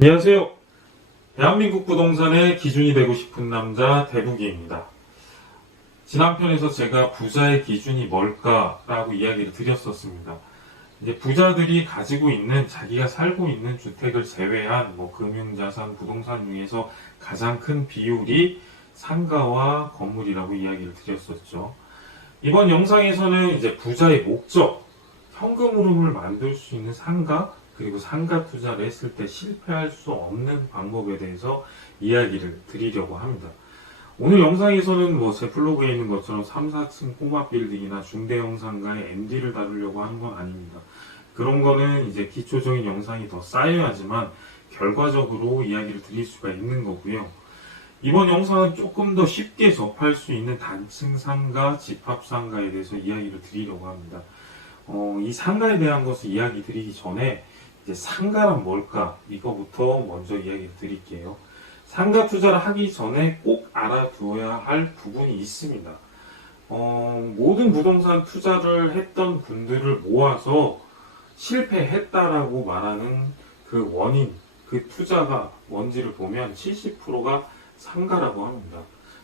안녕하세요. 대한민국 부동산의 기준이 되고 싶은 남자 대부기입니다. 지난 편에서 제가 부자의 기준이 뭘까라고 이야기를 드렸었습니다. 이제 부자들이 가지고 있는 자기가 살고 있는 주택을 제외한 금융자산, 부동산 중에서 가장 큰 비율이 상가와 건물이라고 이야기를 드렸었죠. 이번 영상에서는 이제 부자의 목적, 현금 흐름을 만들 수 있는 상가, 그리고 상가 투자를 했을 때 실패할 수 없는 방법에 대해서 이야기를 드리려고 합니다. 오늘 영상에서는 제 블로그에 있는 것처럼 3, 4층 꼬마 빌딩이나 중대형 상가의 MD를 다루려고 하는 건 아닙니다. 그런 거는 이제 기초적인 영상이 더 쌓여야지만 결과적으로 이야기를 드릴 수가 있는 거고요. 이번 영상은 조금 더 쉽게 접할 수 있는 단층 상가, 집합 상가에 대해서 이야기를 드리려고 합니다. 이 상가에 대한 것을 이야기 드리기 전에 이제 상가란 뭘까? 이거부터 먼저 이야기 드릴게요. 상가 투자를 하기 전에 꼭 알아두어야 할 부분이 있습니다. 모든 부동산 투자를 했던 분들을 모아서 실패했다라고 말하는 그 원인, 그 투자가 뭔지를 보면 70%가 상가라고 합니다.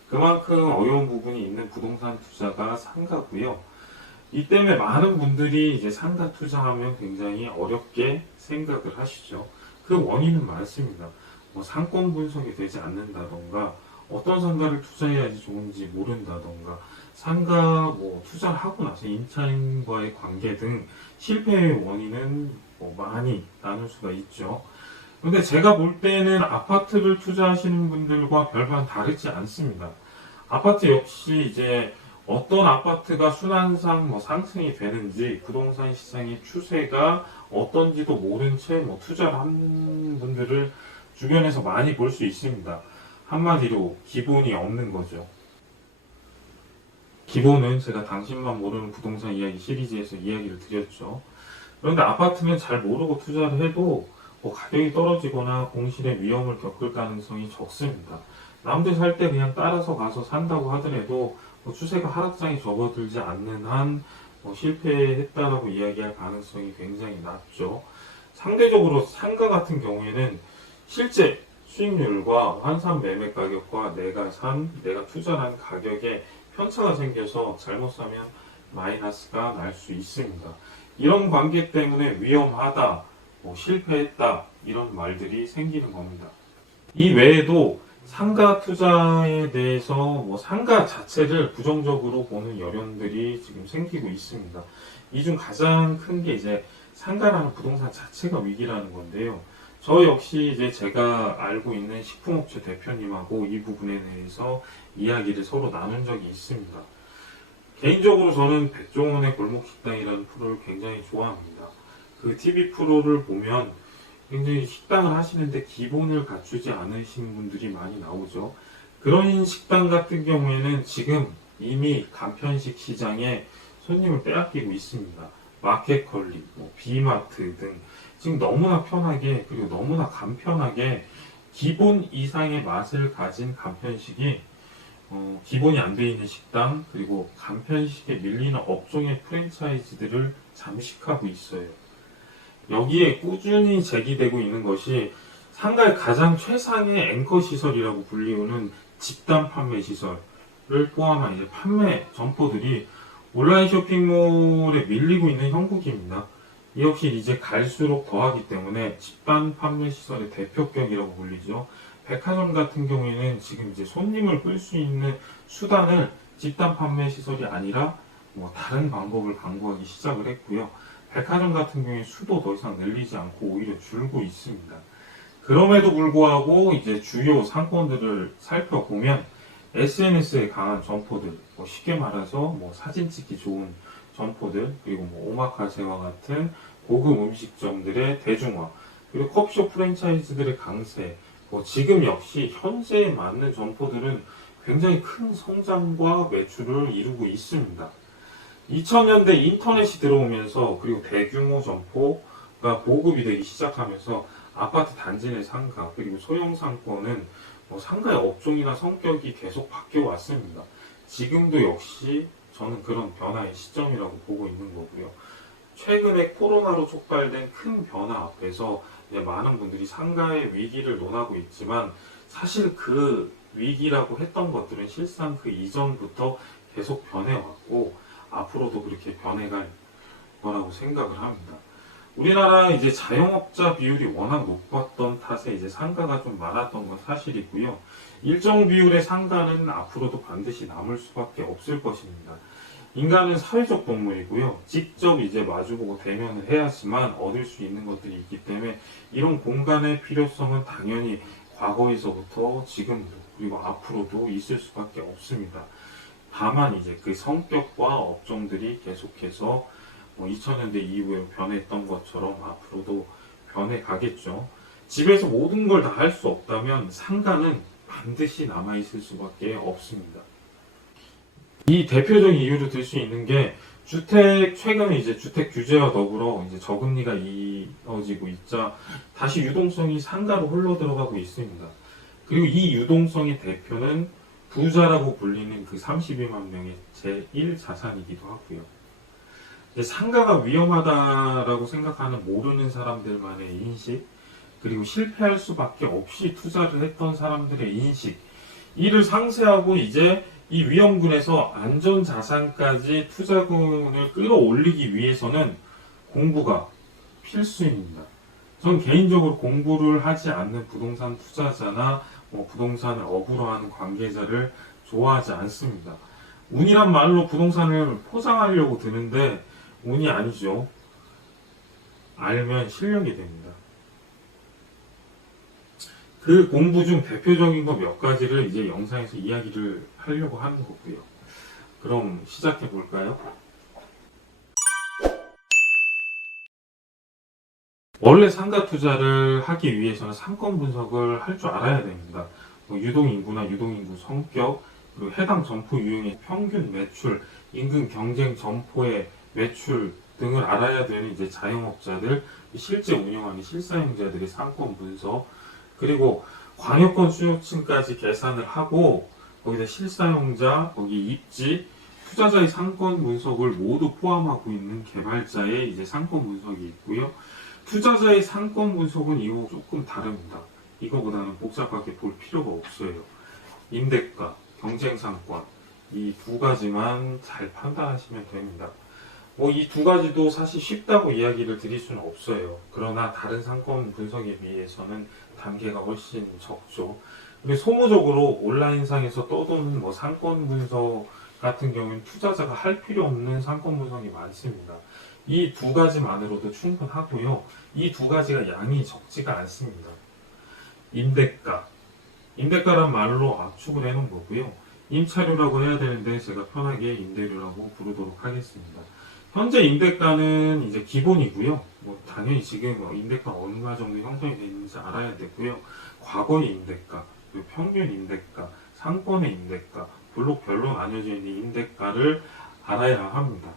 그만큼 어려운 부분이 있는 부동산 투자가 상가고요. 이 때문에 많은 분들이 이제 상가 투자하면 굉장히 어렵게 생각을 하시죠. 그 원인은 많습니다. 상권 분석이 되지 않는다던가, 어떤 상가를 투자해야지 좋은지 모른다던가, 상가 투자를 하고 나서 임차인과의 관계 등 실패의 원인은 많이 나눌 수가 있죠. 근데 제가 볼 때는 아파트를 투자하시는 분들과 별반 다르지 않습니다. 아파트 역시 이제 어떤 아파트가 순환상 상승이 되는지, 부동산 시장의 추세가 어떤지도 모른 채 투자를 하는 분들을 주변에서 많이 볼 수 있습니다. 한마디로 기본이 없는 거죠. 기본은 제가 당신만 모르는 부동산 이야기 시리즈에서 이야기를 드렸죠. 그런데 아파트는 잘 모르고 투자를 해도 가격이 떨어지거나 공실의 위험을 겪을 가능성이 적습니다. 남들 살 때 그냥 따라서 가서 산다고 하더라도 추세가 하락장에 접어들지 않는 한 실패했다라고 이야기할 가능성이 굉장히 낮죠. 상대적으로 상가 같은 경우에는 실제 수익률과 환산 매매 가격과 내가 투자한 가격에 편차가 생겨서 잘못 사면 마이너스가 날 수 있습니다. 이런 관계 때문에 위험하다, 실패했다, 이런 말들이 생기는 겁니다. 이 외에도 상가 투자에 대해서 상가 자체를 부정적으로 보는 여론들이 지금 생기고 있습니다. 이 중 가장 큰 게 이제 상가라는 부동산 자체가 위기라는 건데요. 저 역시 이제 제가 알고 있는 식품업체 대표님하고 이 부분에 대해서 이야기를 서로 나눈 적이 있습니다. 개인적으로 저는 백종원의 골목식당이라는 프로를 굉장히 좋아합니다. 그 TV 프로를 보면 굉장히 식당을 하시는데 기본을 갖추지 않으신 분들이 많이 나오죠. 그런 식당 같은 경우에는 지금 이미 간편식 시장에 손님을 빼앗기고 있습니다. 마켓컬리, 비마트 등 지금 너무나 편하게, 그리고 너무나 간편하게 기본 이상의 맛을 가진 간편식이 기본이 안 돼 있는 식당, 그리고 간편식에 밀리는 업종의 프랜차이즈들을 잠식하고 있어요. 여기에 꾸준히 제기되고 있는 것이 상가의 가장 최상의 앵커 시설이라고 불리우는 집단 판매 시설을 포함한 이제 판매 점포들이 온라인 쇼핑몰에 밀리고 있는 형국입니다. 이 역시 이제 갈수록 더하기 때문에 집단 판매 시설의 대표격이라고 불리죠. 백화점 같은 경우에는 지금 이제 손님을 끌 수 있는 수단을 집단 판매 시설이 아니라 다른 방법을 강구하기 시작을 했고요. 백화점 같은 경우에 수도 더 이상 늘리지 않고 오히려 줄고 있습니다. 그럼에도 불구하고 이제 주요 상권들을 살펴보면 SNS에 강한 점포들, 쉽게 말해서 사진 찍기 좋은 점포들, 그리고 오마카세와 같은 고급 음식점들의 대중화, 그리고 커피숍 프랜차이즈들의 강세, 지금 역시 현재에 맞는 점포들은 굉장히 큰 성장과 매출을 이루고 있습니다. 2000년대 인터넷이 들어오면서, 그리고 대규모 점포가 보급이 되기 시작하면서 아파트 단지 내 상가, 그리고 소형 상권은 상가의 업종이나 성격이 계속 바뀌어 왔습니다. 지금도 역시 저는 그런 변화의 시점이라고 보고 있는 거고요. 최근에 코로나로 촉발된 큰 변화 앞에서 많은 분들이 상가의 위기를 논하고 있지만 사실 그 위기라고 했던 것들은 실상 그 이전부터 계속 변해왔고 앞으로도 그렇게 변해갈 거라고 생각을 합니다. 우리나라 이제 자영업자 비율이 워낙 높았던 탓에 이제 상가가 좀 많았던 건 사실이고요. 일정 비율의 상가는 앞으로도 반드시 남을 수밖에 없을 것입니다. 인간은 사회적 동물이고요. 직접 이제 마주보고 대면을 해야지만 얻을 수 있는 것들이 있기 때문에 이런 공간의 필요성은 당연히 과거에서부터 지금도 그리고 앞으로도 있을 수밖에 없습니다. 다만 이제 그 성격과 업종들이 계속해서 2000년대 이후에 변했던 것처럼 앞으로도 변해가겠죠. 집에서 모든 걸 다 할 수 없다면 상가는 반드시 남아있을 수밖에 없습니다. 이 대표적인 이유로 들 수 있는 게 최근에 이제 주택 규제와 더불어 이제 저금리가 이어지고 있자 다시 유동성이 상가로 흘러 들어가고 있습니다. 그리고 이 유동성의 대표는 부자라고 불리는 그 32만 명의 제1자산이기도 하고요. 상가가 위험하다라고 생각하는 모르는 사람들만의 인식, 그리고 실패할 수밖에 없이 투자를 했던 사람들의 인식, 이를 상쇄하고 이제 이 위험군에서 안전자산까지 투자군을 끌어올리기 위해서는 공부가 필수입니다. 전 개인적으로 공부를 하지 않는 부동산 투자자나 부동산을 업으로 하는 관계자를 좋아하지 않습니다. 운이란 말로 부동산을 포장하려고 드는데 운이 아니죠. 알면 실력이 됩니다. 그 공부 중 대표적인 거 몇 가지를 이제 영상에서 이야기를 하려고 하는 거고요. 그럼 시작해 볼까요? 원래 상가 투자를 하기 위해서는 상권 분석을 할 줄 알아야 됩니다. 유동인구나 유동인구 성격, 그리고 해당 점포 유형의 평균 매출, 인근 경쟁 점포의 매출 등을 알아야 되는 이제 자영업자들, 실제 운영하는 실사용자들의 상권 분석, 그리고 광역권 수요층까지 계산을 하고 거기다 실사용자, 거기 입지, 투자자의 상권 분석을 모두 포함하고 있는 개발자의 이제 상권 분석이 있고요. 투자자의 상권 분석은 이거 조금 다릅니다. 이거보다는 복잡하게 볼 필요가 없어요. 임대가, 경쟁상권, 이 두 가지만 잘 판단하시면 됩니다. 이 두 가지도 사실 쉽다고 이야기를 드릴 수는 없어요. 그러나 다른 상권 분석에 비해서는 단계가 훨씬 적죠. 그리고 소모적으로 온라인상에서 떠도는 상권 분석 같은 경우는 투자자가 할 필요 없는 상권 분석이 많습니다. 이 두 가지만으로도 충분하고요. 이 두 가지가 양이 적지가 않습니다. 임대가란 말로 압축을 해놓은 거고요. 임차료라고 해야 되는데 제가 편하게 임대료라고 부르도록 하겠습니다. 현재 임대가는 이제 기본이고요. 당연히 지금 임대가 얼마 정도 형성이 되어 있는지 알아야 되고요. 과거의 임대가, 그리고 평균 임대가, 상권의 임대가, 블록별로 나뉘어져 있는 임대가를 알아야 합니다.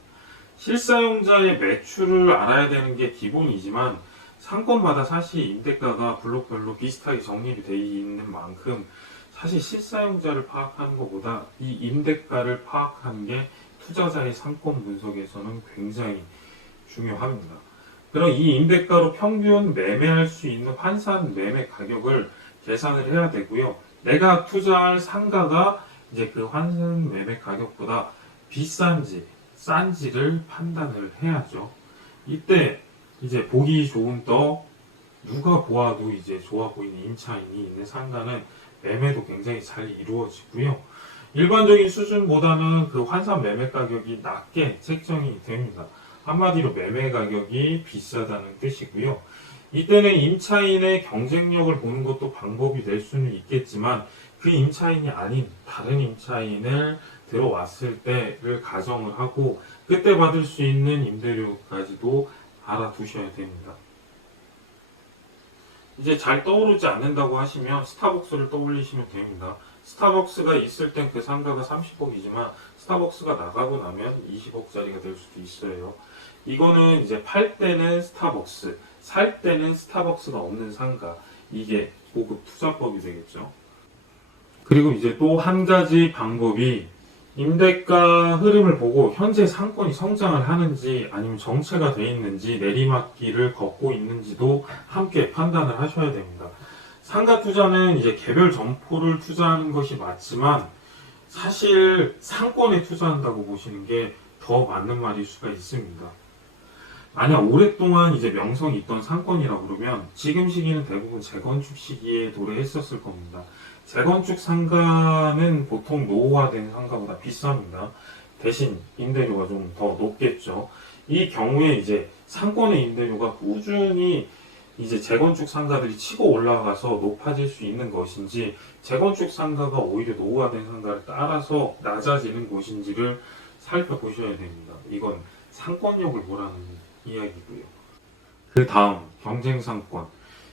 실사용자의 매출을 알아야 되는 게 기본이지만 상권마다 사실 임대가가 블록별로 비슷하게 정립이 되어 있는 만큼 사실 실사용자를 파악하는 것보다 이 임대가를 파악하는 게 투자자의 상권 분석에서는 굉장히 중요합니다. 그럼 이 임대가로 평균 매매할 수 있는 환산 매매 가격을 계산을 해야 되고요. 내가 투자할 상가가 이제 그 환산 매매 가격보다 비싼지 싼지를 판단을 해야죠. 이때 이제 보기 좋은 떡, 누가 보아도 이제 좋아 보이는 임차인이 있는 상가는 매매도 굉장히 잘 이루어지고요. 일반적인 수준보다는 그 환산 매매 가격이 낮게 책정이 됩니다. 한마디로 매매 가격이 비싸다는 뜻이고요. 이때는 임차인의 경쟁력을 보는 것도 방법이 될 수는 있겠지만 그 임차인이 아닌 다른 임차인을 들어왔을 때를 가정을 하고 그때 받을 수 있는 임대료까지도 알아두셔야 됩니다. 이제 잘 떠오르지 않는다고 하시면 스타벅스를 떠올리시면 됩니다. 스타벅스가 있을 땐 그 상가가 30억이지만 스타벅스가 나가고 나면 20억짜리가 될 수도 있어요. 이거는 이제 팔 때는 스타벅스, 살 때는 스타벅스가 없는 상가, 이게 고급 투자법이 되겠죠. 그리고 이제 또 한 가지 방법이 임대가 흐름을 보고 현재 상권이 성장을 하는지 아니면 정체가 돼 있는지 내리막길을 걷고 있는지도 함께 판단을 하셔야 됩니다. 상가 투자는 이제 개별 점포를 투자하는 것이 맞지만 사실 상권에 투자한다고 보시는 게 더 맞는 말일 수가 있습니다. 만약 오랫동안 이제 명성이 있던 상권이라고 그러면 지금 시기는 대부분 재건축 시기에 도래했었을 겁니다. 재건축 상가는 보통 노후화된 상가보다 비쌉니다. 대신 임대료가 좀 더 높겠죠. 이 경우에 이제 상권의 임대료가 꾸준히 이제 재건축 상가들이 치고 올라가서 높아질 수 있는 것인지 재건축 상가가 오히려 노후화된 상가를 따라서 낮아지는 것인지를 살펴보셔야 됩니다. 이건 상권력을 보라는 이야기고요. 그 다음 경쟁상권.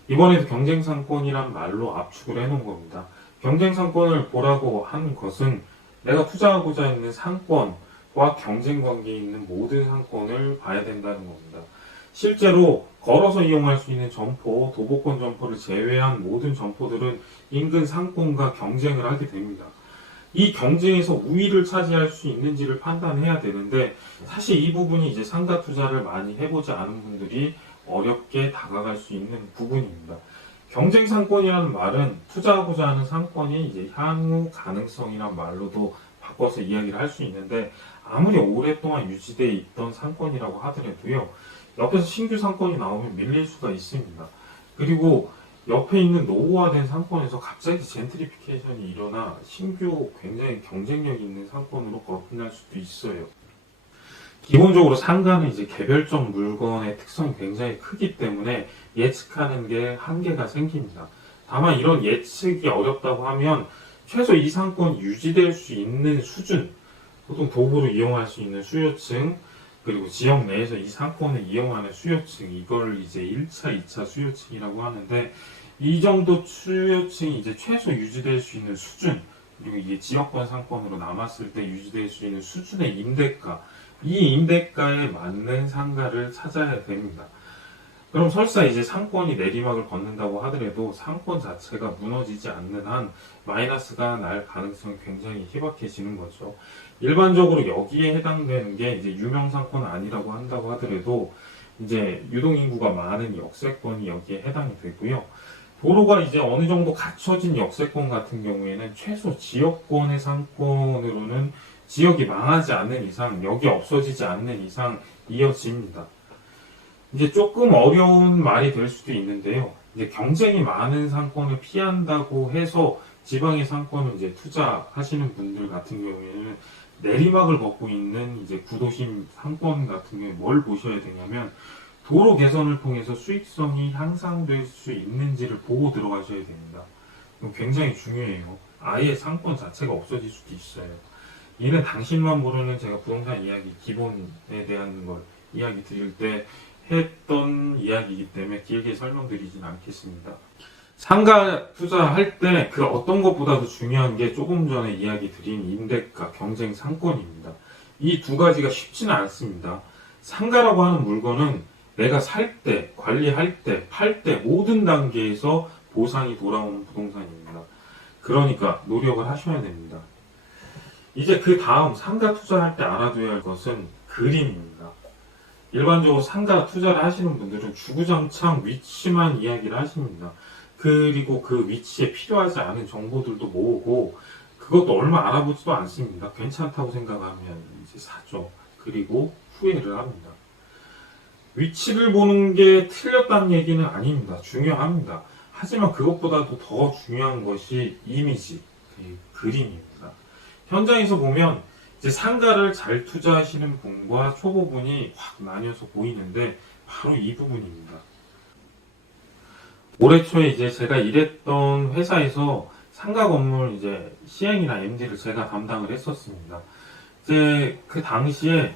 이번에도 경쟁상권이란 말로 압축을 해놓은 겁니다. 경쟁상권을 보라고 하는 것은 내가 투자하고자 있는 상권과 경쟁관계에 있는 모든 상권을 봐야 된다는 겁니다. 실제로 걸어서 이용할 수 있는 점포, 도보권 점포를 제외한 모든 점포들은 인근 상권과 경쟁을 하게 됩니다. 이 경쟁에서 우위를 차지할 수 있는지를 판단해야 되는데 사실 이 부분이 이제 상가 투자를 많이 해보지 않은 분들이 어렵게 다가갈 수 있는 부분입니다. 경쟁 상권이라는 말은 투자하고자 하는 상권이 이제 향후 가능성이란 말로도 바꿔서 이야기를 할 수 있는데 아무리 오랫동안 유지되어 있던 상권이라고 하더라도요. 옆에서 신규 상권이 나오면 밀릴 수가 있습니다. 그리고 옆에 있는 노후화된 상권에서 갑자기 젠트리피케이션이 일어나 신규 굉장히 경쟁력 있는 상권으로 거듭날 수도 있어요. 기본적으로 상가는 이제 개별적 물건의 특성이 굉장히 크기 때문에 예측하는 게 한계가 생깁니다. 다만 이런 예측이 어렵다고 하면 최소 이 상권이 유지될 수 있는 수준, 보통 도구로 이용할 수 있는 수요층, 그리고 지역 내에서 이 상권을 이용하는 수요층, 이걸 이제 1차, 2차 수요층이라고 하는데 이 정도 수요층이 이제 최소 유지될 수 있는 수준, 그리고 이게 지역권 상권으로 남았을 때 유지될 수 있는 수준의 임대가, 이 임대가에 맞는 상가를 찾아야 됩니다. 그럼 설사 이제 상권이 내리막을 걷는다고 하더라도 상권 자체가 무너지지 않는 한 마이너스가 날 가능성이 굉장히 희박해지는 거죠. 일반적으로 여기에 해당되는 게 이제 유명 상권은 아니라고 한다고 하더라도 이제 유동인구가 많은 역세권이 여기에 해당이 되고요. 도로가 이제 어느 정도 갖춰진 역세권 같은 경우에는 최소 지역권의 상권으로는 지역이 망하지 않는 이상, 여기 없어지지 않는 이상 이어집니다. 이제 조금 어려운 말이 될 수도 있는데요. 이제 경쟁이 많은 상권을 피한다고 해서 지방의 상권을 이제 투자하시는 분들 같은 경우에는 내리막을 걷고 있는 이제 구도심 상권 같은 경우에 뭘 보셔야 되냐면 도로 개선을 통해서 수익성이 향상될 수 있는지를 보고 들어가셔야 됩니다. 이건 굉장히 중요해요. 아예 상권 자체가 없어질 수도 있어요. 이는 당신만 모르는 제가 부동산 이야기 기본에 대한 걸 이야기 드릴 때 했던 이야기이기 때문에 길게 설명드리진 않겠습니다. 상가 투자할 때 그 어떤 것보다도 중요한 게 조금 전에 이야기 드린 임대가, 경쟁 상권입니다. 이 두 가지가 쉽지는 않습니다. 상가라고 하는 물건은 내가 살 때, 관리할 때, 팔 때 모든 단계에서 보상이 돌아오는 부동산입니다. 그러니까 노력을 하셔야 됩니다. 이제 그 다음 상가 투자할 때 알아둬야 할 것은 그림입니다. 일반적으로 상가 투자를 하시는 분들은 주구장창 위치만 이야기를 하십니다. 그리고 그 위치에 필요하지 않은 정보들도 모으고 그것도 얼마 알아보지도 않습니다. 괜찮다고 생각하면 이제 사죠. 그리고 후회를 합니다. 위치를 보는 게 틀렸다는 얘기는 아닙니다. 중요합니다. 하지만 그것보다도 더 중요한 것이 이미지, 그림입니다. 현장에서 보면 이제 상가를 잘 투자하시는 분과 초보분이 확 나뉘어서 보이는데 바로 이 부분입니다. 올해 초에 이제 제가 일했던 회사에서 상가 건물 이제 시행이나 MD를 제가 담당을 했었습니다. 이제 그 당시에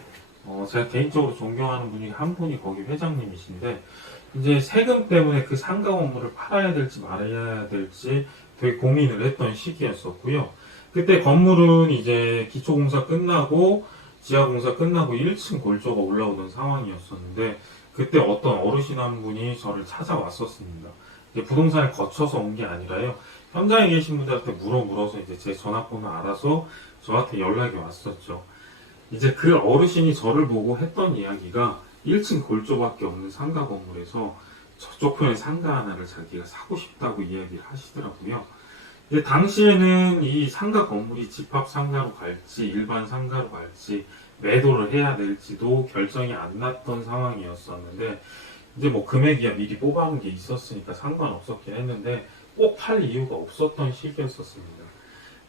제가 개인적으로 존경하는 분이 한 분이 거기 회장님이신데 이제 세금 때문에 그 상가 건물을 팔아야 될지 말아야 될지 되게 고민을 했던 시기였었고요. 그때 건물은 이제 기초공사 끝나고 지하공사 끝나고 1층 골조가 올라오던 상황이었었는데 그때 어떤 어르신 한 분이 저를 찾아왔었습니다. 이제 부동산을 거쳐서 온 게 아니라요. 현장에 계신 분들한테 물어서 이제 제 전화번호 알아서 저한테 연락이 왔었죠. 이제 그 어르신이 저를 보고 했던 이야기가 1층 골조밖에 없는 상가 건물에서 저쪽 편에 상가 하나를 자기가 사고 싶다고 이야기를 하시더라고요. 이제 당시에는 이 상가 건물이 집합 상가로 갈지 일반 상가로 갈지 매도를 해야 될지도 결정이 안 났던 상황이었었는데, 이제 뭐 금액이야 미리 뽑아놓은 게 있었으니까 상관없었긴 했는데 꼭 팔 이유가 없었던 시기였었습니다.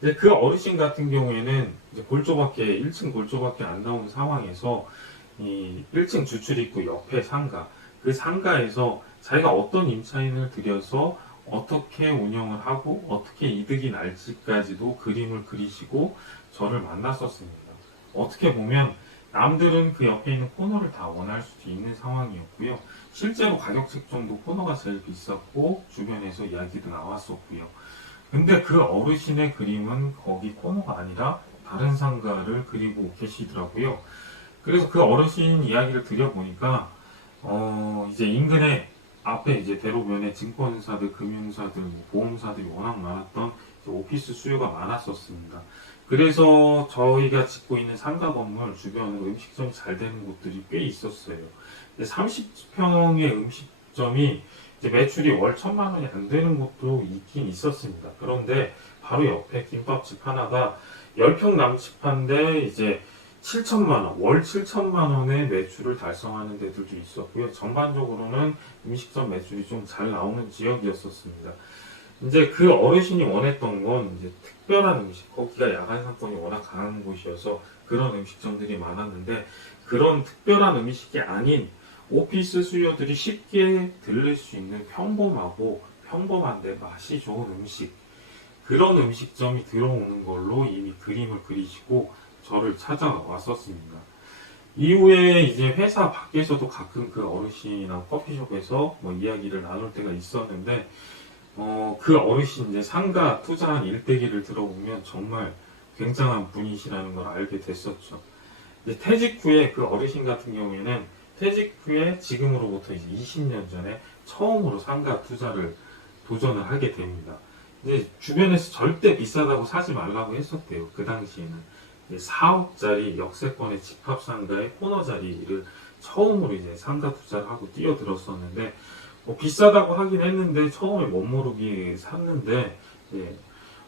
이제 그 어르신 같은 경우에는 이제 골조밖에 1층 골조밖에 안 나오는 상황에서 이 1층 주출입구 옆에 상가, 그 상가에서 자기가 어떤 임차인을 들여서 어떻게 운영을 하고 어떻게 이득이 날지까지도 그림을 그리시고 저를 만났었습니다. 어떻게 보면 남들은 그 옆에 있는 코너를 다 원할 수도 있는 상황이었고요. 실제로 가격 책정도 코너가 제일 비쌌고 주변에서 이야기도 나왔었고요. 근데 그 어르신의 그림은 거기 코너가 아니라 다른 상가를 그리고 계시더라고요. 그래서 그 어르신 이야기를 드려보니까, 이제 인근에 앞에 이제 대로변에 증권사들, 금융사들, 뭐 보험사들이 워낙 많았던 이제 오피스 수요가 많았었습니다. 그래서 저희가 짓고 있는 상가 건물 주변으로 음식점이 잘 되는 곳들이 꽤 있었어요. 30평의 음식점이 이제 매출이 월 1,000만 원이 안 되는 곳도 있긴 있었습니다. 그런데 바로 옆에 김밥집 하나가 10평 남집한데 이제 7천만 원, 월 7천만 원의 매출을 달성하는 데들도 있었고요. 전반적으로는 음식점 매출이 좀 잘 나오는 지역이었었습니다. 이제 그 어르신이 원했던 건 이제 특별한 음식, 거기가 야간 상권이 워낙 강한 곳이어서 그런 음식점들이 많았는데, 그런 특별한 음식이 아닌 오피스 수요들이 쉽게 들릴 수 있는 평범하고 평범한데 맛이 좋은 음식, 그런 음식점이 들어오는 걸로 이미 그림을 그리시고 저를 찾아왔었습니다. 이후에 이제 회사 밖에서도 가끔 그 어르신이랑 커피숍에서 뭐 이야기를 나눌 때가 있었는데, 그 어르신 이제 상가 투자한 일대기를 들어보면 정말 굉장한 분이시라는 걸 알게 됐었죠. 이제 퇴직 후에 그 어르신 같은 경우에는 퇴직 후에 지금으로부터 이제 20년 전에 처음으로 상가 투자를 도전을 하게 됩니다. 이제 주변에서 절대 비싸다고 사지 말라고 했었대요. 그 당시에는. 4억짜리 역세권의 집합상가의 코너 자리를 처음으로 이제 상가 투자를 하고 뛰어들었었는데, 뭐 비싸다고 하긴 했는데 처음에 멋모르게 샀는데, 예,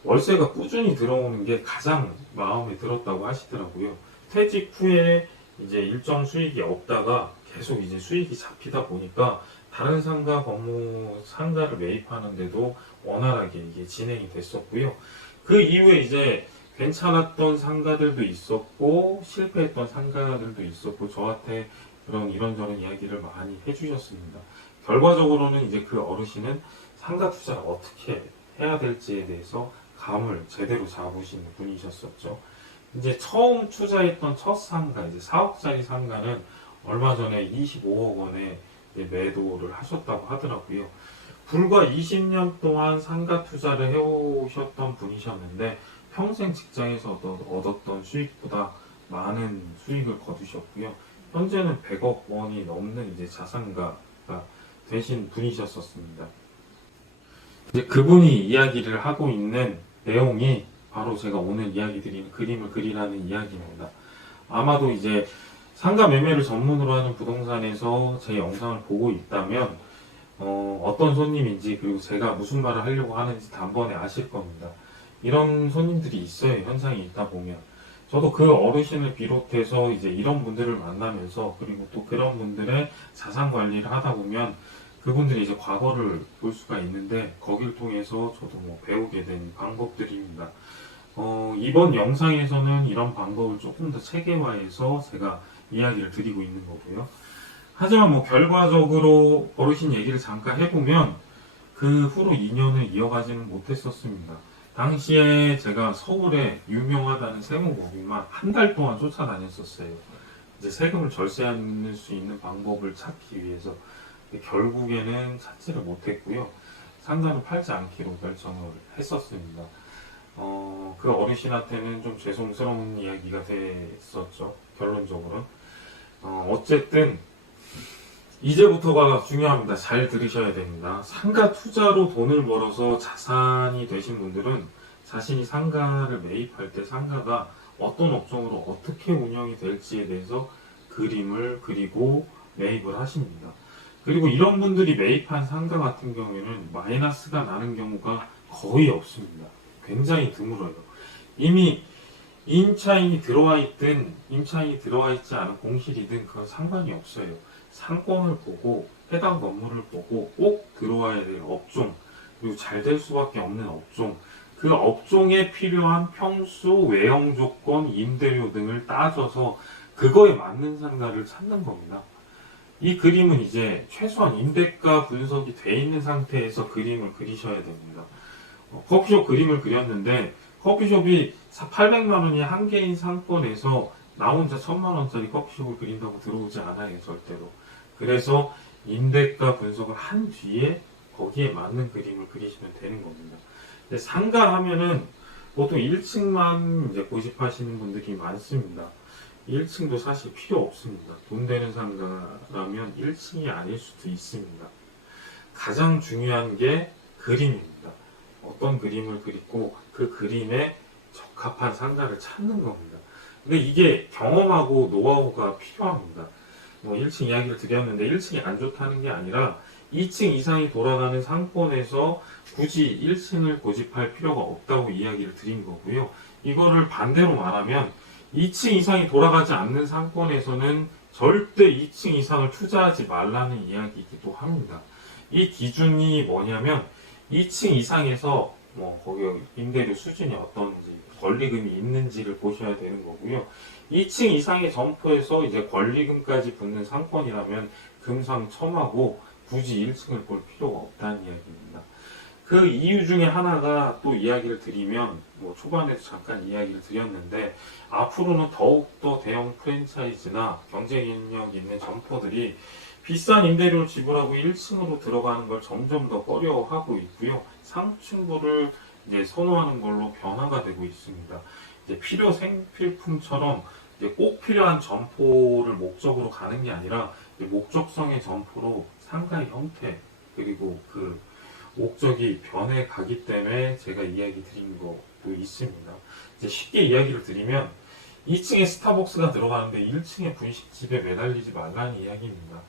월세가 꾸준히 들어오는 게 가장 마음에 들었다고 하시더라고요. 퇴직 후에 이제 일정 수익이 없다가 계속 이제 수익이 잡히다 보니까 다른 상가 상가를 매입하는데도 원활하게 이게 진행이 됐었고요. 그 이후에 이제 괜찮았던 상가들도 있었고 실패했던 상가들도 있었고 저한테 그런 이런저런 이야기를 많이 해주셨습니다. 결과적으로는 이제 그 어르신은 상가 투자를 어떻게 해야 될지에 대해서 감을 제대로 잡으시는 분이셨었죠. 이제 처음 투자했던 첫 상가, 이제 4억짜리 상가는 얼마 전에 25억 원에 매도를 하셨다고 하더라고요. 불과 20년 동안 상가 투자를 해오셨던 분이셨는데 평생 직장에서 얻었던 수익보다 많은 수익을 거두셨고요. 현재는 100억 원이 넘는 이제 자산가가 되신 분이셨었습니다. 이제 그분이 이야기를 하고 있는 내용이 바로 제가 오늘 이야기 드리는 그림을 그리라는 이야기입니다. 아마도 이제 상가 매매를 전문으로 하는 부동산에서 제 영상을 보고 있다면 어떤 손님인지 그리고 제가 무슨 말을 하려고 하는지 단번에 아실 겁니다. 이런 손님들이 있어요. 현장에 있다 보면. 저도 그 어르신을 비롯해서 이제 이런 분들을 만나면서 그리고 또 그런 분들의 자산 관리를 하다 보면 그분들이 이제 과거를 볼 수가 있는데 거기를 통해서 저도 뭐 배우게 된 방법들입니다. 이번 영상에서는 이런 방법을 조금 더 체계화해서 제가 이야기를 드리고 있는 거고요. 하지만 뭐 결과적으로 어르신 얘기를 잠깐 해보면 그 후로 인연을 이어가지는 못했었습니다. 당시에 제가 서울에 유명하다는 세무법인만 한 달 동안 쫓아다녔었어요. 이제 세금을 절세할 수 있는 방법을 찾기 위해서. 결국에는 찾지를 못했고요. 상가는 팔지 않기로 결정을 했었습니다. 그 어르신한테는 좀 죄송스러운 이야기가 됐었죠. 결론적으로. 어쨌든 이제부터가 중요합니다. 잘 들으셔야 됩니다. 상가 투자로 돈을 벌어서 자산이 되신 분들은 자신이 상가를 매입할 때 상가가 어떤 업종으로 어떻게 운영이 될지에 대해서 그림을 그리고 매입을 하십니다. 그리고 이런 분들이 매입한 상가 같은 경우에는 마이너스가 나는 경우가 거의 없습니다. 굉장히 드물어요. 이미 임차인이 들어와 있든 임차인이 들어와 있지 않은 공실이든 그건 상관이 없어요. 상권을 보고 해당 건물을 보고 꼭 들어와야 될 업종, 그리고 잘 될 수밖에 없는 업종, 그 업종에 필요한 평수, 외형 조건, 임대료 등을 따져서 그거에 맞는 상가를 찾는 겁니다. 이 그림은 이제 최소한 임대가 분석이 돼 있는 상태에서 그림을 그리셔야 됩니다. 커피숍 그림을 그렸는데 커피숍이 800만 원이 한 개인 상권에서 나 혼자 1000만 원짜리 커피숍을 그린다고 들어오지 않아요, 절대로. 그래서 임대가 분석을 한 뒤에 거기에 맞는 그림을 그리시면 되는 겁니다. 근데 상가 하면은 보통 1층만 이제 고집하시는 분들이 많습니다. 1층도 사실 필요 없습니다. 돈 되는 상가라면 1층이 아닐 수도 있습니다. 가장 중요한 게 그림입니다. 어떤 그림을 그리고 그 그림에 적합한 상가를 찾는 겁니다. 근데 이게 경험하고 노하우가 필요합니다. 1층 이야기를 드렸는데 1층이 안 좋다는 게 아니라 2층 이상이 돌아가는 상권에서 굳이 1층을 고집할 필요가 없다고 이야기를 드린 거고요. 이거를 반대로 말하면 2층 이상이 돌아가지 않는 상권에서는 절대 2층 이상을 투자하지 말라는 이야기이기도 합니다. 이 기준이 뭐냐면 2층 이상에서 거기 임대료 수준이 어떤지, 권리금이 있는지를 보셔야 되는 거고요. 2층 이상의 점포에서 이제 권리금까지 붙는 상권이라면 금상첨화고 굳이 1층을 볼 필요가 없다는 이야기입니다. 그 이유 중에 하나가 또 이야기를 드리면 초반에도 잠깐 이야기를 드렸는데 앞으로는 더욱더 대형 프랜차이즈나 경쟁력 있는 점포들이 비싼 임대료를 지불하고 1층으로 들어가는 걸 점점 더 꺼려하고 있고요. 상층부를 이제 선호하는 걸로 변화가 되고 있습니다. 이제 필요 생필품처럼 이제 꼭 필요한 점포를 목적으로 가는 게 아니라 목적성의 점포로 상가의 형태 그리고 그 목적이 변해 가기 때문에 제가 이야기 드린 것도 있습니다. 이제 쉽게 이야기를 드리면 2층에 스타벅스가 들어가는데 1층에 분식집에 매달리지 말라는 이야기입니다.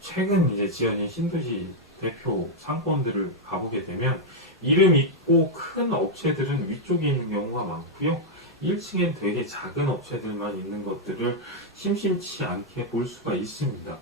최근 이제 지어진 신도시 대표 상권들을 가보게 되면 이름 있고 큰 업체들은 위쪽에 있는 경우가 많고요. 1층엔 되게 작은 업체들만 있는 것들을 심심치 않게 볼 수가 있습니다.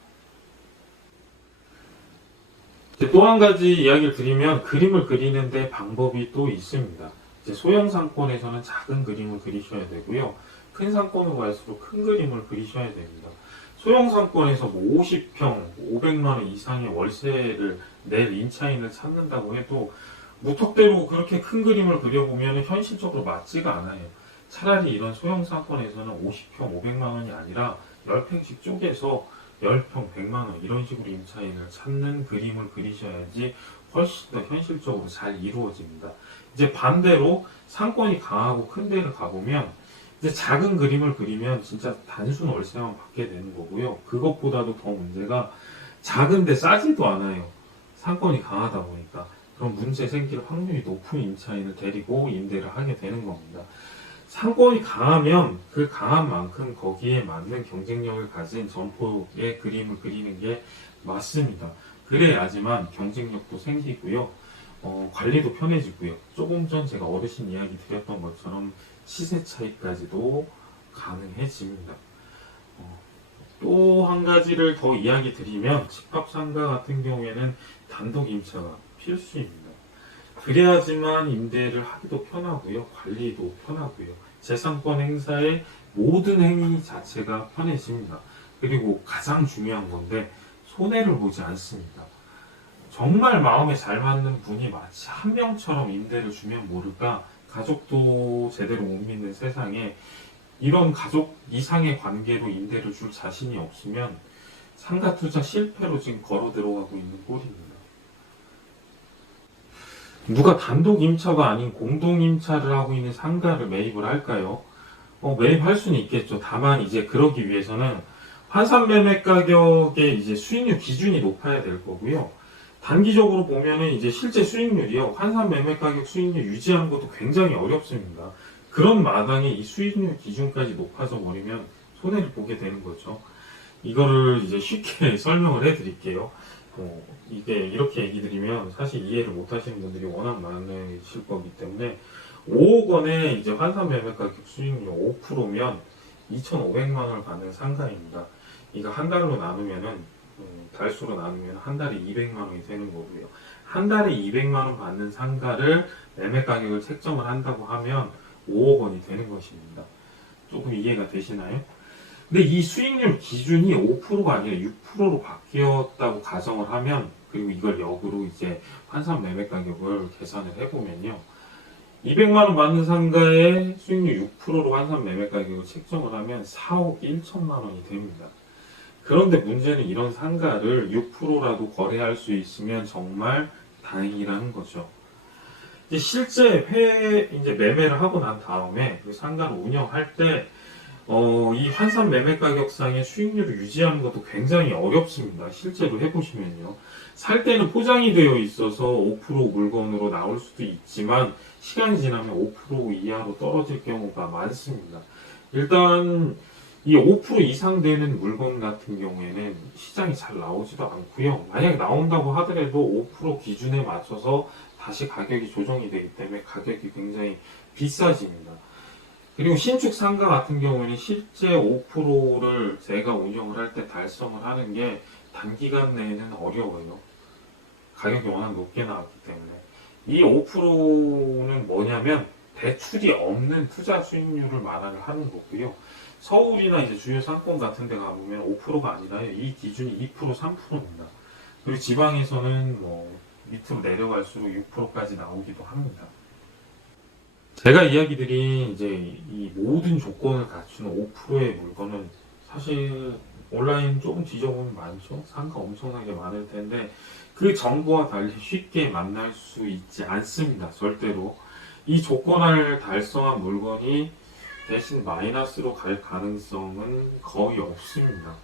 또 한 가지 이야기를 드리면 그림을 그리는데 방법이 또 있습니다. 이제 소형 상권에서는 작은 그림을 그리셔야 되고요. 큰 상권으로 갈수록 큰 그림을 그리셔야 됩니다. 소형 상권에서 50평, 500만원 이상의 월세를 낼 임차인을 찾는다고 해도 무턱대로 그렇게 큰 그림을 그려보면 현실적으로 맞지가 않아요. 차라리 이런 소형 상권에서는 50평, 500만원이 아니라 10평씩 쪼개서 10평, 100만원 이런 식으로 임차인을 찾는 그림을 그리셔야지 훨씬 더 현실적으로 잘 이루어집니다. 이제 반대로 상권이 강하고 큰 데를 가보면 이제 작은 그림을 그리면 진짜 단순 월세만 받게 되는 거고요. 그것보다도 더 문제가 작은데 싸지도 않아요. 상권이 강하다 보니까. 그럼 문제 생길 확률이 높은 임차인을 데리고 임대를 하게 되는 겁니다. 상권이 강하면 그 강한 만큼 거기에 맞는 경쟁력을 가진 점포의 그림을 그리는 게 맞습니다. 그래야지만 경쟁력도 생기고요. 관리도 편해지고요. 조금 전 제가 어르신 이야기 드렸던 것처럼 시세 차이까지도 가능해집니다. 또 한 가지를 더 이야기 드리면 집합상가 같은 경우에는 단독 임차가 필수입니다. 그래야지만 임대를 하기도 편하고요. 관리도 편하고요. 재산권 행사의 모든 행위 자체가 편해집니다. 그리고 가장 중요한 건데 손해를 보지 않습니다. 정말 마음에 잘 맞는 분이 마치 한 명처럼 임대를 주면 모를까 가족도 제대로 못 믿는 세상에 이런 가족 이상의 관계로 임대를 줄 자신이 없으면 상가 투자 실패로 지금 걸어 들어가고 있는 꼴입니다. 누가 단독 임차가 아닌 공동 임차를 하고 있는 상가를 매입을 할까요? 매입할 수는 있겠죠. 다만 이제 그러기 위해서는 환산 매매 가격의 이제 수익률 기준이 높아야 될 거고요. 단기적으로 보면은 이제 실제 수익률이요. 환산 매매 가격 수익률 유지하는 것도 굉장히 어렵습니다. 그런 마당에 이 수익률 기준까지 높아져 버리면 손해를 보게 되는 거죠. 이거를 이제 쉽게 설명을 해 드릴게요. 이게 이렇게 얘기 드리면 사실 이해를 못 하시는 분들이 워낙 많으실 거기 때문에 5억 원의 이제 환산 매매 가격 수익률 5%면 2,500만 원을 받는 상가입니다. 이거 한 달로 나누면은 달수로 나누면 한 달에 200만 원이 되는 거고요. 한 달에 200만 원 받는 상가를 매매 가격을 책정을 한다고 하면 5억 원이 되는 것입니다. 조금 이해가 되시나요? 근데 이 수익률 기준이 5%가 아니라 6%로 바뀌었다고 가정을 하면, 그리고 이걸 역으로 이제 환산 매매 가격을 계산을 해보면요. 200만 원 받는 상가의 수익률 6%로 환산 매매 가격을 책정을 하면 4억 1천만 원이 됩니다. 그런데 문제는 이런 상가를 6%라도 거래할 수 있으면 정말 다행이라는 거죠. 이제 실제 이제 매매를 하고 난 다음에 그 상가를 운영할 때, 이 환산 매매 가격상의 수익률을 유지하는 것도 굉장히 어렵습니다. 실제로 해보시면요. 살 때는 포장이 되어 있어서 5% 물건으로 나올 수도 있지만, 시간이 지나면 5% 이하로 떨어질 경우가 많습니다. 일단, 이 5% 이상 되는 물건 같은 경우에는 시장이 잘 나오지도 않고요. 만약에 나온다고 하더라도 5% 기준에 맞춰서 다시 가격이 조정이 되기 때문에 가격이 굉장히 비싸집니다. 그리고 신축 상가 같은 경우에는 실제 5%를 제가 운영을 할 때 달성을 하는 게 단기간 내에는 어려워요. 가격이 워낙 높게 나왔기 때문에. 이 5%는 뭐냐면 대출이 없는 투자 수익률을 말하는 하는 거고요. 서울이나 이제 주요 상권 같은 데 가보면 5%가 아니라요. 이 기준이 2%, 3%입니다. 그리고 지방에서는 뭐 밑으로 내려갈수록 6%까지 나오기도 합니다. 제가 이야기 드린 이제 이 모든 조건을 갖춘 5%의 물건은 사실 온라인 조금 뒤져보면 많죠. 상가 엄청나게 많을 텐데 그 정보와 달리 쉽게 만날 수 있지 않습니다. 절대로. 이 조건을 달성한 물건이 대신 마이너스로 갈 가능성은 거의 없습니다.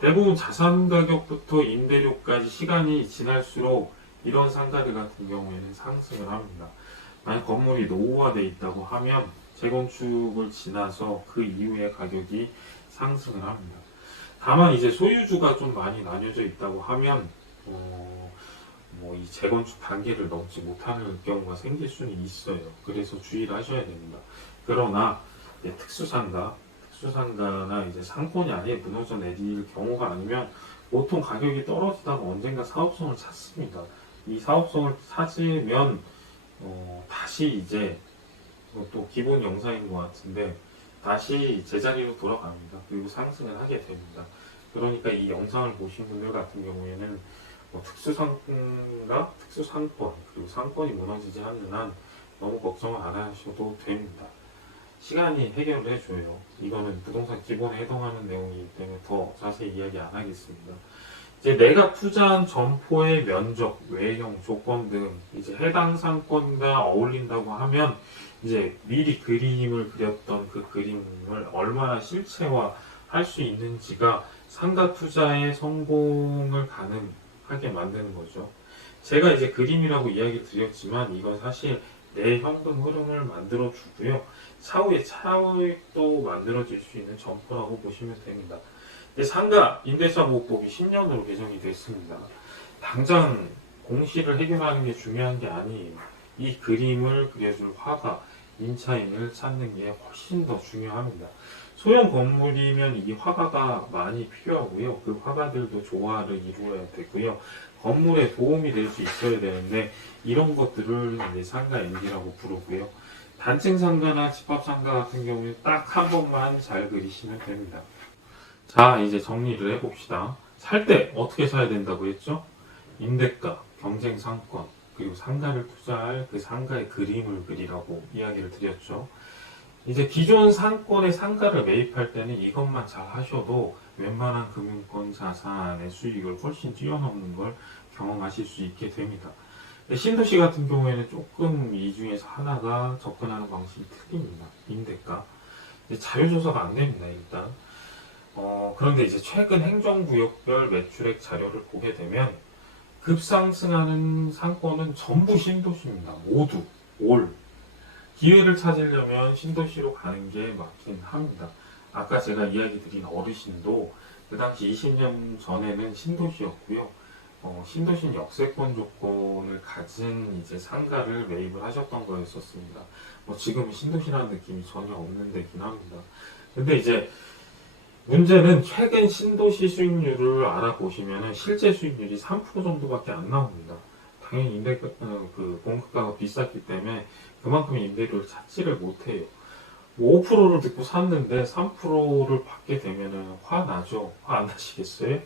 대부분 자산 가격부터 임대료까지 시간이 지날수록 이런 상가들 같은 경우에는 상승을 합니다. 만약 건물이 노후화되어 있다고 하면 재건축을 지나서 그 이후에 가격이 상승을 합니다. 다만 이제 소유주가 좀 많이 나뉘어져 있다고 하면 이 재건축 단계를 넘지 못하는 경우가 생길 수는 있어요. 그래서 주의를 하셔야 됩니다. 그러나 특수상가나 이제 상권이 아예 무너져 내릴 경우가 아니면 보통 가격이 떨어지다가 언젠가 사업성을 찾습니다. 이 사업성을 찾으면 다시 이제 또 기본 영상인 것 같은데 다시 제자리로 돌아갑니다. 그리고 상승을 하게 됩니다. 그러니까 이 영상을 보신 분들 같은 경우에는 특수상가, 특수상권, 그리고 상권이 무너지지 않는 한 너무 걱정을 안 하셔도 됩니다. 시간이 해결을 해줘요. 이거는 부동산 기본에 해당하는 내용이기 때문에 더 자세히 이야기 안 하겠습니다. 이제 내가 투자한 점포의 면적, 외형, 조건 등 이제 해당 상권과 어울린다고 하면 이제 미리 그림을 그렸던 그 그림을 얼마나 실체화할 수 있는지가 상가 투자의 성공을 가능하게 만드는 거죠. 제가 이제 그림이라고 이야기 드렸지만 이건 사실 내 현금 흐름을 만들어 주고요. 차후에 차익도 만들어질 수 있는 점포라고 보시면 됩니다. 상가 임대차 보호법이 10년으로 개정이 됐습니다. 당장 공시를 해결하는 게 중요한 게 아니에요. 이 그림을 그려줄 화가, 임차인을 찾는 게 훨씬 더 중요합니다. 소형 건물이면 이 화가가 많이 필요하고요. 그 화가들도 조화를 이루어야 되고요. 건물에 도움이 될 수 있어야 되는데 이런 것들을 이제 상가 MD라고 부르고요. 단층 상가나 집합 상가 같은 경우는 딱 한 번만 잘 그리시면 됩니다. 자, 이제 정리를 해봅시다. 살 때 어떻게 사야 된다고 했죠? 임대가, 경쟁 상권, 그리고 상가를 투자할 그 상가의 그림을 그리라고 이야기를 드렸죠. 이제 기존 상권의 상가를 매입할 때는 이것만 잘 하셔도 웬만한 금융권 자산의 수익을 훨씬 뛰어넘는 걸 경험하실 수 있게 됩니다. 신도시 같은 경우에는 조금 이 중에서 하나가 접근하는 방식이 틀립니다. 임대가. 자료조사가 안 됩니다, 일단. 그런데 이제 최근 행정구역별 매출액 자료를 보게 되면 급상승하는 상권은 전부 신도시입니다. 모두 올 기회를 찾으려면 신도시로 가는 게 맞긴 합니다. 아까 제가 이야기 드린 어르신도 그 당시 20년 전에는 신도시였고요. 신도시는 역세권 조건을 가진 이제 상가를 매입을 하셨던 거였었습니다. 지금은 신도시라는 느낌이 전혀 없는 데긴 합니다. 근데 이제 문제는 최근 신도시 수익률을 알아보시면 실제 수익률이 3% 정도밖에 안 나옵니다. 당연히 그 공급가가 비쌌기 때문에 그만큼 임대료를 찾지를 못해요. 5%를 듣고 샀는데 3%를 받게 되면 화나죠. 화 안 나시겠어요?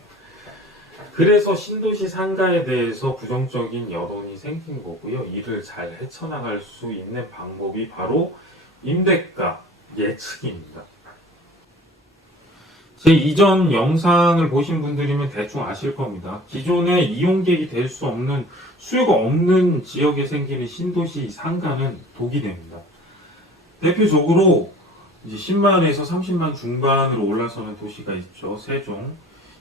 그래서 신도시 상가에 대해서 부정적인 여론이 생긴 거고요. 이를 잘 헤쳐나갈 수 있는 방법이 바로 임대가 예측입니다. 제 이전 영상을 보신 분들이면 대충 아실 겁니다. 기존에 이용객이 될 수 없는 수요가 없는 지역에 생기는 신도시 상가는 독이 됩니다. 대표적으로 이제 10만에서 30만 중반으로 올라서는 도시가 있죠. 세종.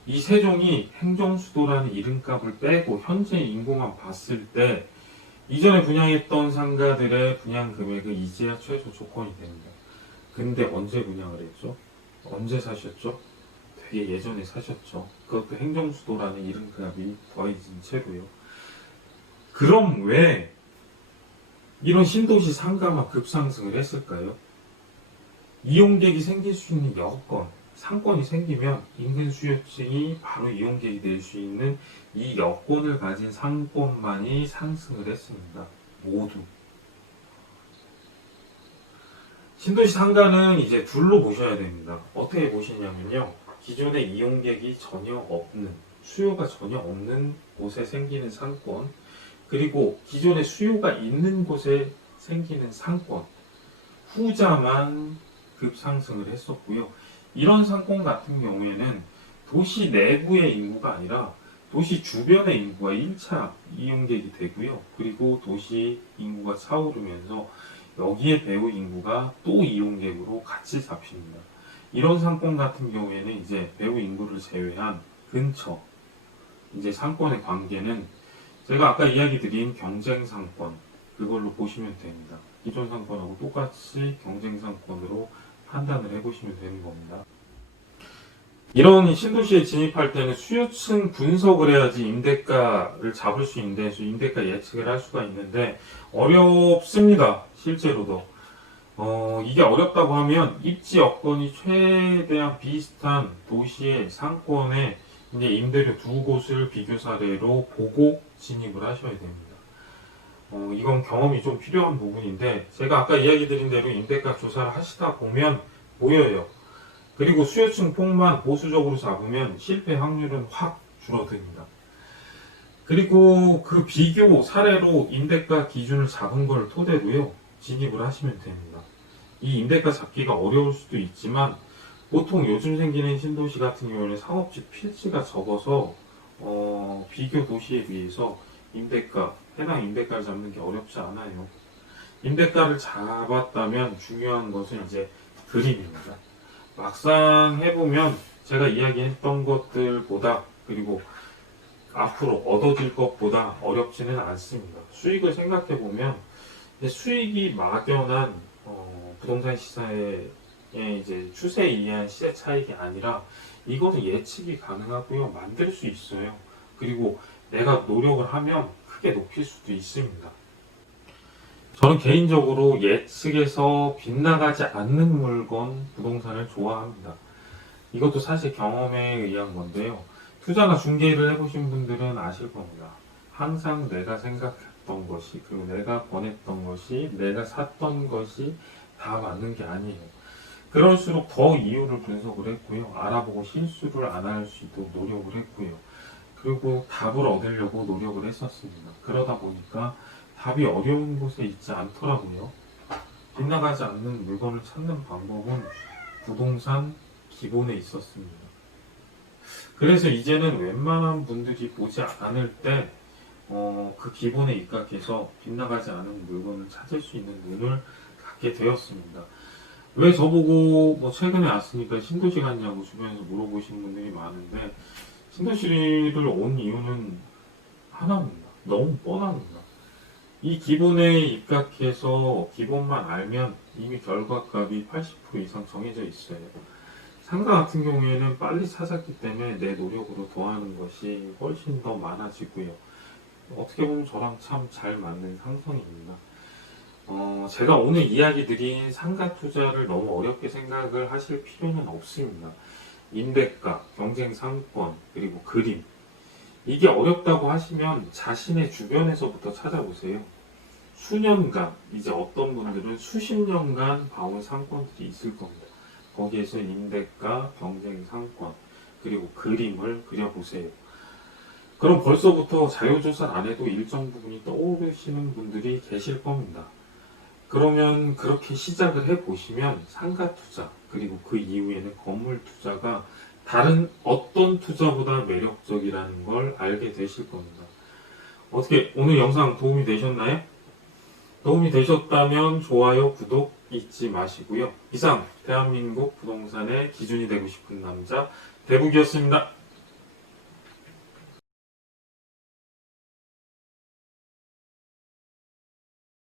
이 세종이 행정수도라는 이름값을 빼고 현재 인구만 봤을 때 이전에 분양했던 상가들의 분양 금액은 이제야 최저 조건이 됩니다. 근데 언제 분양을 했죠? 언제 사셨죠? 되게 예전에 사셨죠. 그것도 행정수도라는 이름값이 더해진 채로요. 그럼 왜 이런 신도시 상가만 급상승을 했을까요? 이용객이 생길 수 있는 여건, 상권이 생기면 인근 수요층이 바로 이용객이 될 수 있는 이 여건을 가진 상권만이 상승을 했습니다. 모두. 신도시 상가는 이제 둘로 보셔야 됩니다. 어떻게 보시냐면요. 기존에 이용객이 전혀 없는, 수요가 전혀 없는 곳에 생기는 상권, 그리고 기존에 수요가 있는 곳에 생기는 상권, 후자만 급상승을 했었고요. 이런 상권 같은 경우에는 도시 내부의 인구가 아니라 도시 주변의 인구가 1차 이용객이 되고요. 그리고 도시 인구가 차오르면서 여기에 배후 인구가 또 이용객으로 같이 잡힙니다. 이런 상권 같은 경우에는 이제 배후 인구를 제외한 근처, 이제 상권의 관계는 제가 아까 이야기 드린 경쟁 상권, 그걸로 보시면 됩니다. 기존 상권하고 똑같이 경쟁 상권으로 판단을 해보시면 되는 겁니다. 이런 신도시에 진입할 때는 수요층 분석을 해야지 임대가를 잡을 수 있는데, 임대가 예측을 할 수가 있는데, 어렵습니다. 실제로도. 이게 어렵다고 하면 입지 여건이 최대한 비슷한 도시의 상권에 이제 임대료 두 곳을 비교 사례로 보고 진입을 하셔야 됩니다. 이건 경험이 좀 필요한 부분인데, 제가 아까 이야기 드린 대로 임대가 조사를 하시다 보면 보여요. 그리고 수요층 폭만 보수적으로 잡으면 실패 확률은 확 줄어듭니다. 그리고 그 비교 사례로 임대가 기준을 잡은 걸 토대로요, 진입을 하시면 됩니다. 이 임대가 잡기가 어려울 수도 있지만, 보통 요즘 생기는 신도시 같은 경우는 상업지 필지가 적어서, 비교 도시에 비해서 해당 임대가를 잡는 게 어렵지 않아요. 임대가를 잡았다면 중요한 것은 이제 그림입니다. 막상 해보면 제가 이야기했던 것들보다, 그리고 앞으로 얻어질 것보다 어렵지는 않습니다. 수익을 생각해보면 수익이 막연한 부동산 시세의 이제 추세에 의한 시세 차익이 아니라 이것은 예측이 가능하고요. 만들 수 있어요. 그리고 내가 노력을 하면 크게 높일 수도 있습니다. 저는 개인적으로 예측에서 빗나가지 않는 물건, 부동산을 좋아합니다. 이것도 사실 경험에 의한 건데요. 투자나 중개를 해보신 분들은 아실 겁니다. 항상 내가 생각했던 것이, 그리고 내가 권했던 것이, 내가 샀던 것이 다 맞는 게 아니에요. 그럴수록 더 이유를 분석을 했고요. 알아보고 실수를 안 할 수 있도록 노력을 했고요. 그리고 답을 얻으려고 노력을 했었습니다. 그러다 보니까 답이 어려운 곳에 있지 않더라고요. 빗나가지 않는 물건을 찾는 방법은 부동산 기본에 있었습니다. 그래서 이제는 웬만한 분들이 보지 않을 때 그 기본에 입각해서 빗나가지 않은 물건을 찾을 수 있는 눈을 갖게 되었습니다. 왜 저보고 최근에 왔으니까 신도시 갔냐고 주변에서 물어보시는 분들이 많은데, 신도시를 온 이유는 하나입니다. 너무 뻔합니다. 이 기본에 입각해서 기본만 알면 이미 결과값이 80% 이상 정해져 있어요. 상가 같은 경우에는 빨리 찾았기 때문에 내 노력으로 더하는 것이 훨씬 더 많아지고요. 어떻게 보면 저랑 참 잘 맞는 상성입니다. 제가 오늘 이야기 드린 상가 투자를 너무 어렵게 생각을 하실 필요는 없습니다. 임대가, 경쟁 상권, 그리고 그림. 이게 어렵다고 하시면 자신의 주변에서부터 찾아보세요. 수년간, 이제 어떤 분들은 수십 년간 봐온 상권들이 있을 겁니다. 거기에서 임대가, 경쟁 상권, 그리고 그림을 그려보세요. 그럼 벌써부터 자료조사 안 해도 일정 부분이 떠오르시는 분들이 계실 겁니다. 그러면 그렇게 시작을 해보시면 상가 투자, 그리고 그 이후에는 건물 투자가 다른 어떤 투자보다 매력적이라는 걸 알게 되실 겁니다. 어떻게 오늘 영상 도움이 되셨나요? 도움이 되셨다면 좋아요, 구독 잊지 마시고요. 이상 대한민국 부동산의 기준이 되고 싶은 남자 대북이었습니다.